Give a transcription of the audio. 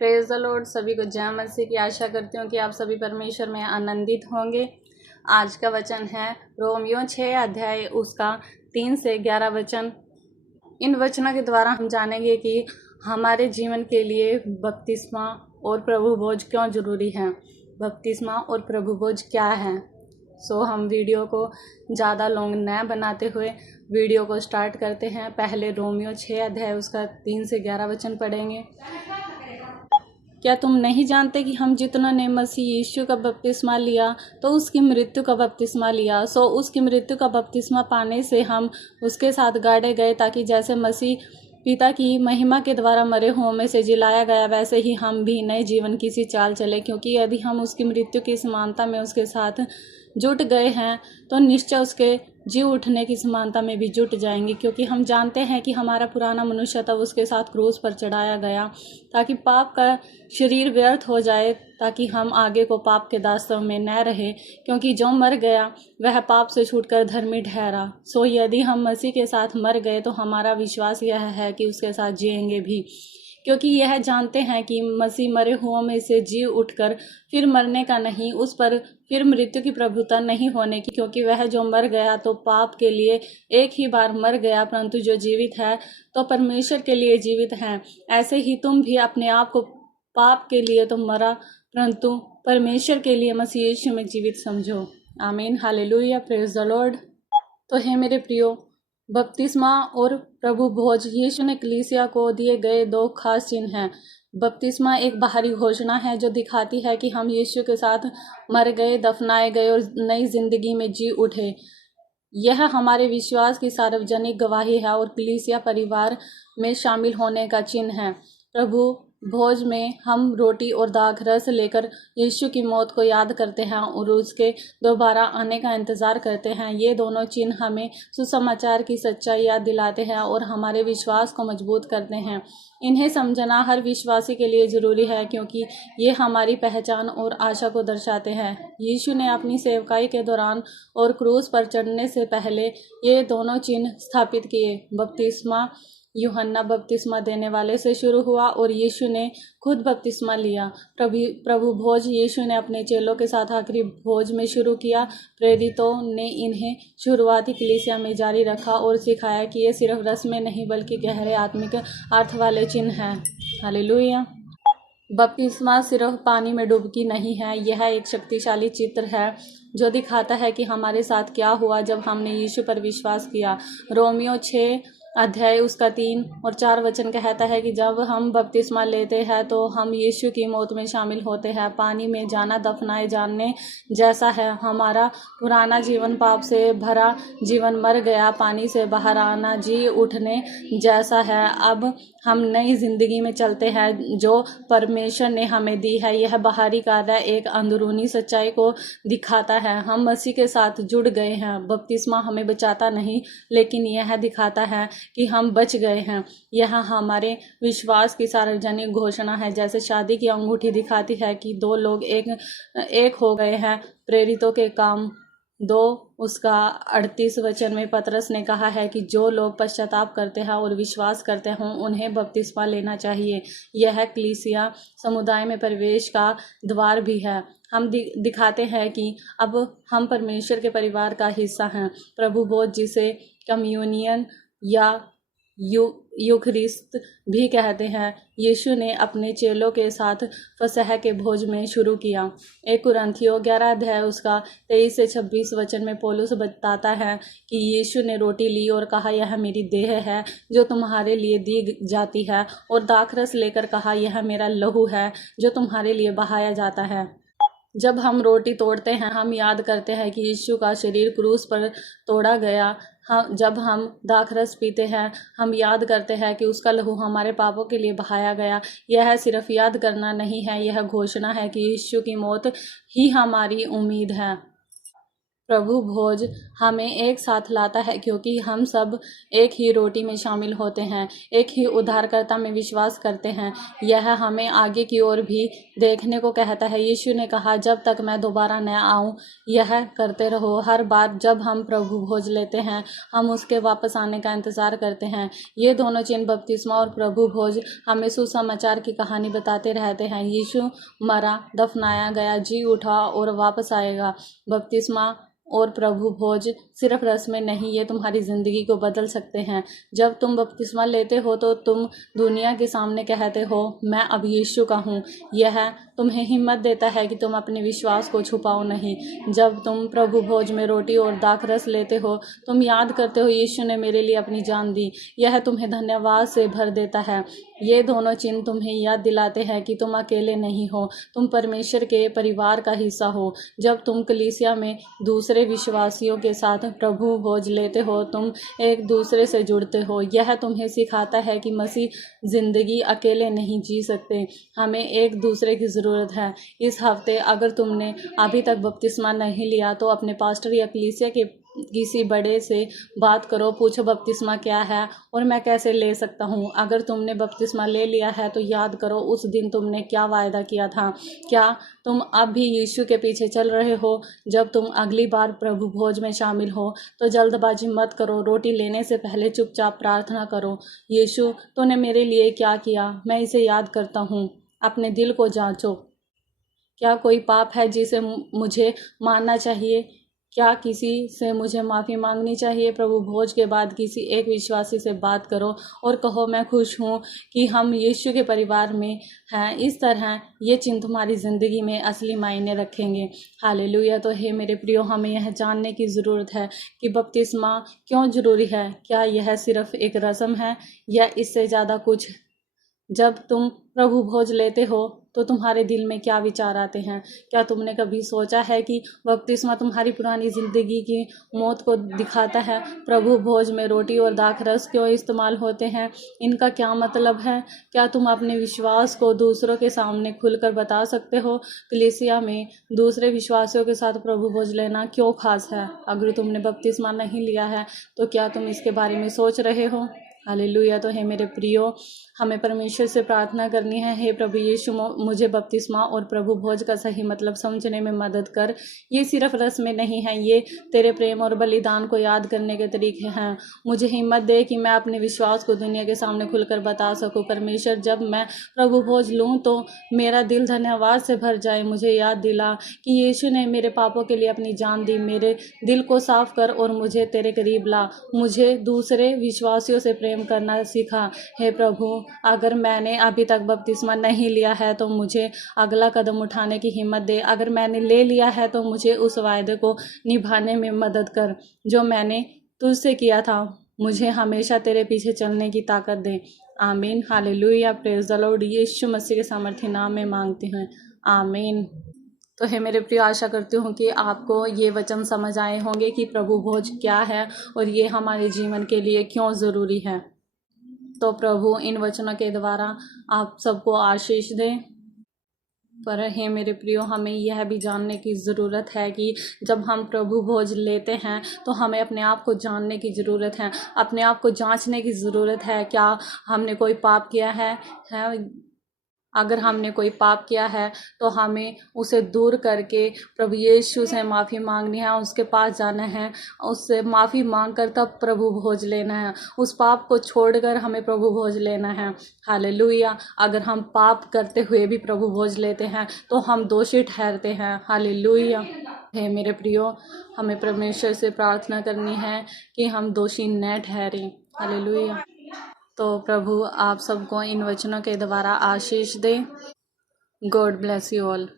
Praise the Lord. सभी को जय मसीह की आशा करती हूँ कि आप सभी परमेश्वर में आनंदित होंगे। आज का वचन है रोमियो 6 अध्याय उसका 3 से 11 वचन। इन वचनों के द्वारा हम जानेंगे कि हमारे जीवन के लिए बपतिस्मा और प्रभु भोज क्यों जरूरी है। बपतिस्मा और प्रभु भोज क्या है। हम वीडियो को ज़्यादा लॉन्ग न बनाते हुए वीडियो को स्टार्ट करते हैं। पहले रोमियो 6 अध्याय उसका 3 से 11 वचन पढ़ेंगे। क्या तुम नहीं जानते कि हम जितनों ने मसीह यीशु का बपतिस्मा लिया तो उसकी मृत्यु का बपतिस्मा लिया। उसकी मृत्यु का बपतिस्मा पाने से हम उसके साथ गाड़े गए, ताकि जैसे मसीह पिता की महिमा के द्वारा मरे हुओं में से जिलाया गया, वैसे ही हम भी नए जीवन की सी चाल चले। क्योंकि यदि हम उसकी मृत्यु की समानता में उसके साथ जुट गए हैं तो निश्चय उसके जी उठने की समानता में भी जुट जाएंगे। क्योंकि हम जानते हैं कि हमारा पुराना मनुष्य तब उसके साथ क्रूस पर चढ़ाया गया, ताकि पाप का शरीर व्यर्थ हो जाए, ताकि हम आगे को पाप के दास्तों में न रहे। क्योंकि जो मर गया वह पाप से छूटकर धर्मी ठहरा। यदि हम मसीह के साथ मर गए तो हमारा विश्वास यह है कि उसके साथ जिएंगे भी। क्योंकि यह जानते हैं कि मसीह मरे हुओं में से जी उठकर फिर मरने का नहीं, उस पर फिर मृत्यु की प्रभुता नहीं होने की। क्योंकि वह जो मर गया तो पाप के लिए एक ही बार मर गया, परंतु जो जीवित है तो परमेश्वर के लिए जीवित है। ऐसे ही तुम भी अपने आप को पाप के लिए तो मरा, परंतु परमेश्वर के लिए मसीह यीशु में जीवित समझो। आमीन, हालेलुया, प्रेज द लॉर्ड। तो हे मेरे प्रियो, बपतिस्मा और प्रभु भोज यीशु ने कलीसिया को दिए गए दो खास चिन्ह हैं। बपतिस्मा एक बाहरी घोषणा है जो दिखाती है कि हम यीशु के साथ मर गए, दफनाए गए और नई जिंदगी में जी उठे। यह हमारे विश्वास की सार्वजनिक गवाही है और कलीसिया परिवार में शामिल होने का चिन्ह है। प्रभु भोज में हम रोटी और दाख रस लेकर यीशु की मौत को याद करते हैं और उसके दोबारा आने का इंतज़ार करते हैं। ये दोनों चिन्ह हमें सुसमाचार की सच्चाई याद दिलाते हैं और हमारे विश्वास को मजबूत करते हैं। इन्हें समझना हर विश्वासी के लिए ज़रूरी है, क्योंकि ये हमारी पहचान और आशा को दर्शाते हैं। यीशु ने अपनी सेवकाई के दौरान और क्रूस पर चढ़ने से पहले ये दोनों चिन्ह स्थापित किए। बपतिस्मा यूहन्ना बपतिस्मा देने वाले से शुरू हुआ और यीशु ने खुद बपतिस्मा लिया। प्रभु भोज यीशु ने अपने चेलों के साथ आखिरी भोज में शुरू किया। प्रेरितों ने इन्हें शुरुआती कलीसिया में जारी रखा और सिखाया कि ये सिर्फ रस्म में नहीं बल्कि गहरे आत्मिक अर्थ वाले चिन्ह हैं। हालेलुया। बपतिस्मा सिर्फ पानी में डुबकी नहीं है, यह एक शक्तिशाली चित्र है जो दिखाता है कि हमारे साथ क्या हुआ जब हमने यीशु पर विश्वास किया। रोमियो 6 अध्याय उसका 3 और 4 वचन कहता है कि जब हम बपतिस्मा लेते हैं तो हम यीशु की मौत में शामिल होते हैं। पानी में जाना दफनाए जाने जैसा है। हमारा पुराना जीवन पाप से भरा जीवन मर गया। पानी से बाहर आना जी उठने जैसा है। अब हम नई जिंदगी में चलते हैं जो परमेश्वर ने हमें दी है। यह बाहरी कार्य एक अंदरूनी सच्चाई को दिखाता है। हम मसीह के साथ जुड़ गए हैं। बपतिस्मा हमें बचाता नहीं, लेकिन यह दिखाता है कि हम बच गए हैं। यह हमारे विश्वास की सार्वजनिक घोषणा है। जैसे शादी की अंगूठी दिखाती है कि दो लोग एक हो गए हैं। प्रेरितों के काम 2 उसका 38 वचन में पतरस ने कहा है कि जो लोग पश्चाताप करते हैं और विश्वास करते हों उन्हें बपतिस्मा लेना चाहिए। यह कलीसिया समुदाय में प्रवेश का द्वार भी है। हम दिखाते हैं कि अब हम परमेश्वर के परिवार का हिस्सा हैं। प्रभु भोज, जिसे कम्युनियन या यूखरिस्त भी कहते हैं, यीशु ने अपने चेलों के साथ फसह के भोज में शुरू किया। 1 कुरिन्थियों 11 अध्याय उसका 23 से 26 वचन में पौलुस बताता है कि यीशु ने रोटी ली और कहा, यह मेरी देह है जो तुम्हारे लिए दी जाती है, और दाखरस लेकर कहा, यह मेरा लहू है जो तुम्हारे लिए बहाया जाता है। जब हम रोटी तोड़ते हैं हम याद करते हैं कि यीशु का शरीर क्रूस पर तोड़ा गया। जब हम दाखरस पीते हैं हम याद करते हैं कि उसका लहू हमारे पापों के लिए बहाया गया। यह सिर्फ याद करना नहीं है, यह घोषणा है कि यीशु की मौत ही हमारी उम्मीद है। प्रभु भोज हमें एक साथ लाता है क्योंकि हम सब एक ही रोटी में शामिल होते हैं, एक ही उद्धारकर्ता में विश्वास करते हैं। यह हमें आगे की ओर भी देखने को कहता है। यीशु ने कहा, जब तक मैं दोबारा न आऊं, यह करते रहो। हर बार जब हम प्रभु भोज लेते हैं, हम उसके वापस आने का इंतज़ार करते हैं। ये दोनों चिन्ह, बपतिस्मा और प्रभु भोज, हमें सुसमाचार की कहानी बताते रहते हैं। यीशु मरा, दफनाया गया, जी उठा और वापस आएगा। बपतिस्मा और प्रभु भोज सिर्फ रस्में नहीं, ये तुम्हारी ज़िंदगी को बदल सकते हैं। जब तुम बपतिस्मा लेते हो तो तुम दुनिया के सामने कहते हो, मैं अब यीशु का हूँ। यह तुम्हें हिम्मत देता है कि तुम अपने विश्वास को छुपाओ नहीं। जब तुम प्रभु भोज में रोटी और दाखरस लेते हो, तुम याद करते हो, यीशु ने मेरे लिए अपनी जान दी। यह तुम्हें धन्यवाद से भर देता है। ये दोनों चिन्ह तुम्हें याद दिलाते हैं कि तुम अकेले नहीं हो, तुम परमेश्वर के परिवार का हिस्सा हो। जब तुम कलीसिया में दूसरे विश्वासियों के साथ प्रभु भोज लेते हो, तुम एक दूसरे से जुड़ते हो। यह तुम्हें सिखाता है कि मसीह ज़िंदगी अकेले नहीं जी सकते, हमें एक दूसरे की ज़रूरत है। इस हफ्ते अगर तुमने अभी तक बपतिस्मा नहीं लिया तो अपने पास्टर या कलीसिया के किसी बड़े से बात करो, पूछो बपतिस्मा क्या है और मैं कैसे ले सकता हूँ। अगर तुमने बपतिस्मा ले लिया है तो याद करो उस दिन तुमने क्या वायदा किया था। क्या तुम अब भी यीशु के पीछे चल रहे हो? जब तुम अगली बार प्रभु भोज में शामिल हो तो जल्दबाजी मत करो। रोटी लेने से पहले चुपचाप प्रार्थना करो, यीशु तूने मेरे लिए क्या किया, मैं इसे याद करता हूँ। अपने दिल को जांचो, क्या कोई पाप है जिसे मुझे मानना चाहिए? क्या किसी से मुझे माफ़ी मांगनी चाहिए? प्रभु भोज के बाद किसी एक विश्वासी से बात करो और कहो, मैं खुश हूँ कि हम यीशु के परिवार में हैं। इस तरह ये चिन्ह तुम्हारी ज़िंदगी में असली मायने रखेंगे। हालेलुया। तो हे मेरे प्रियो, हमें यह जानने की ज़रूरत है कि बपतिस्मा क्यों ज़रूरी है। क्या यह सिर्फ एक रस्म है या इससे ज़्यादा कुछ? जब तुम प्रभु भोज लेते हो तो तुम्हारे दिल में क्या विचार आते हैं? क्या तुमने कभी सोचा है कि बपतिस्मा तुम्हारी पुरानी ज़िंदगी की मौत को दिखाता है? प्रभु भोज में रोटी और दाखरस क्यों इस्तेमाल होते हैं? इनका क्या मतलब है? क्या तुम अपने विश्वास को दूसरों के सामने खुलकर बता सकते हो? कलीसिया में दूसरे विश्वासियों के साथ प्रभु भोज लेना क्यों खास है? अगर तुमने बपतिस्मा नहीं लिया है तो क्या तुम इसके बारे में सोच रहे हो? हालेलुया। तो हे मेरे प्रियो, हमें परमेश्वर से प्रार्थना करनी है, हे प्रभु यीशु, मुझे बपतिस्मा और प्रभु भोज का सही मतलब समझने में मदद कर। ये सिर्फ रस्में नहीं हैं, ये तेरे प्रेम और बलिदान को याद करने के तरीके हैं। मुझे हिम्मत दे कि मैं अपने विश्वास को दुनिया के सामने खुलकर बता सकूं। परमेश्वर, जब मैं प्रभु भोज लूँ तो मेरा दिल धन्यवाद से भर जाए। मुझे याद दिला कि यीशु ने मेरे पापों के लिए अपनी जान दी। मेरे दिल को साफ कर और मुझे तेरे करीब ला। मुझे दूसरे विश्वासियों से प्रेम करना सिखा। हे प्रभु, अगर मैंने अभी तक बपतिस्मा नहीं लिया है तो मुझे अगला कदम उठाने की हिम्मत दे। अगर मैंने ले लिया है तो मुझे उस वायदे को निभाने में मदद कर जो मैंने तुझसे किया था। मुझे हमेशा तेरे पीछे चलने की ताकत दे। आमीन। हालेलुया। Praise the Lord. यीशु मसीह के सामर्थ्य नाम में मांगते हैं, आमीन। तो है मेरे प्रिय, आशा करती हूँ कि आपको ये वचन समझ आए होंगे कि प्रभु भोज क्या है और ये हमारे जीवन के लिए क्यों ज़रूरी है। तो प्रभु इन वचनों के द्वारा आप सबको आशीष दें। पर हे मेरे प्रियो, हमें यह भी जानने की ज़रूरत है कि जब हम प्रभु भोज लेते हैं तो हमें अपने आप को जानने की ज़रूरत है, अपने आप को जांचने की ज़रूरत है। क्या हमने कोई पाप किया है? अगर हमने कोई पाप किया है तो हमें उसे दूर करके प्रभु यीशु से माफ़ी मांगनी है, उसके पास जाना है, उससे माफ़ी मांगकर तब प्रभु भोज लेना है। उस पाप को छोड़कर हमें प्रभु भोज लेना है। हालेलुया। अगर हम पाप करते हुए भी प्रभु भोज लेते हैं तो हम दोषी ठहरते हैं। हालेलुया। हे मेरे प्रियो, हमें परमेश्वर से प्रार्थना करनी है कि हम दोषी न ठहरें। हालेलुया। तो प्रभु आप सबको इन वचनों के द्वारा आशीष दे। God bless you all.